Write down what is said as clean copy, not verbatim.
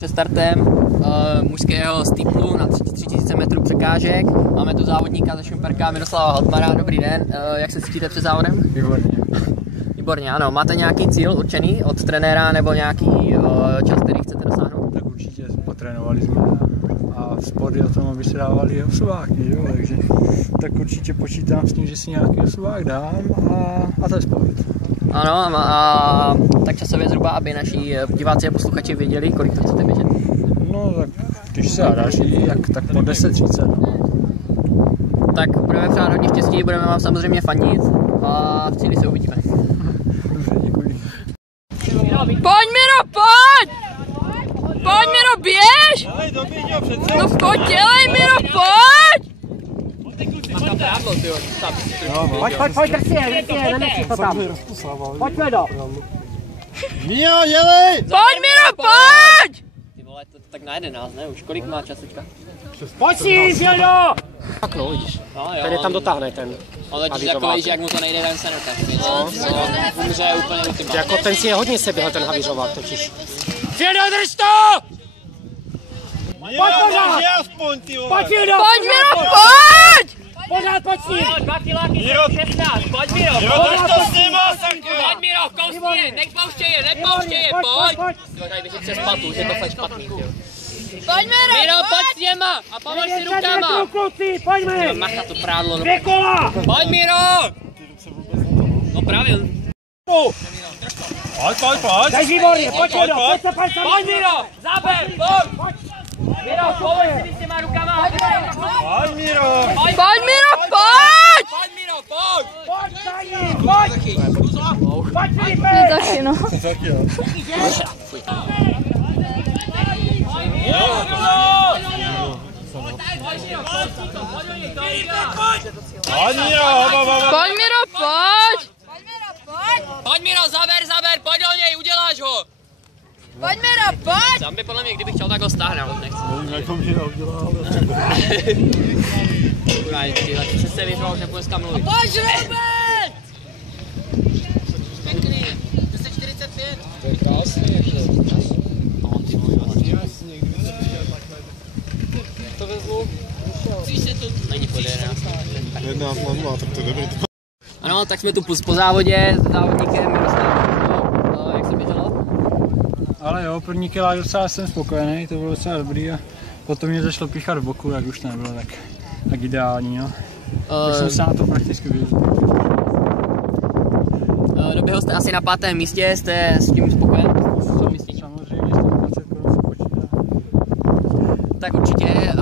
Před startem mužského steeplu na 3000 metrů překážek. Máme tu závodníka ze Šumperka Miroslava Haltmara. Dobrý den, jak se cítíte před závodem? Výborně. Výborně, ano. Máte nějaký cíl určený od trenéra nebo nějaký čas, který chcete dosáhnout? Tak určitě potrénovali jsme a v sporty o tom, aby se dávali osuváky, jo? Takže tak určitě počítám s tím, že si nějaký osuvák dám a to je sport. Ano, a tak časově zhruba, aby naši diváci a posluchači věděli, kolik to chcete běžet. No tak když se daří, tak po 10:30. No. Tak budeme přát hodně štěstí, budeme vám samozřejmě fandit a v cíli se uvidíme. Dobře, děkuji. Pojď Miro, pojď! Pojď Miro, běž! No pojď, dělej Miro, pojď! Pojď, drž je, nenechci to tam. Pojď, Medo. Mio, dělej! Pojď Miro, pojď! Ty vole, to tak na 11, ne? Už kolik má časečka? Pojď si, Medo! Tak no, vidíš. No, jo, Ten je tam dotáhne, ten. Ale totiž takový, že jak mu to nejde, ten se netáhne. Umře úplně ultimátně. Jako ten si je hodně seběhl, ten havířovák totiž. Fido, drž to! Pojď pořád! Pojď Fido! Pojď Miro, pojď! Pořád pojď s ním! 2 kiláky, 16, pojď Miro! Pořád pojď s ním! Pojď Miro, kousni je, nepouštěj je, pojď! Tady běží přes patu, že to fakt špatný, jo. Pojď Miro, pojď s něma a pomož si rukama! Kluci, pojďme! Macha to prádlo. 2 kola! Pojď Miro! No právě. Pojď! Dej výborně, pojď Medo, pojď se, pojď se! Pojď Miro, zaber, pojď! Miro, pomož si s těma rukama! Pojď, Miro! Pojď Miro, pojď! Pojď Miro, pojď! Pojď za ním, pojď! Pojď Filipe! Taky no. Tak jo. Pojď Miro, pojď! Pojď Miro, zaber, pojď do něj, uděláš ho! Pojď Miro, pojď! Tam by podle mě, kdybych chtěl, tak ho stáhne, ale nechci. Nevím, jak mě neudělá, ale... Kuraj, tyhle, přes se vyřval, už nepůjdu dneska mluvit. Pojď Robert! Pěkný, 1045. To je krásný, jako. To vezmu. Není podéra. 11:00, tak to je dobrý. Ano, tak jsme tu po závodě s závodníkem Miroslavem. Jak se běželo? Ale jo, první kilák docela jsem spokojený, to bylo docela dobrý a potom mě začalo píchat v boku, jak už to nebylo tak ideální, no. Tak jsem se na to prakticky běžel. Doběhl jste asi na 5. místě, jste s tím spokojen? Samozřejmě 120 korun se počítá. Tak určitě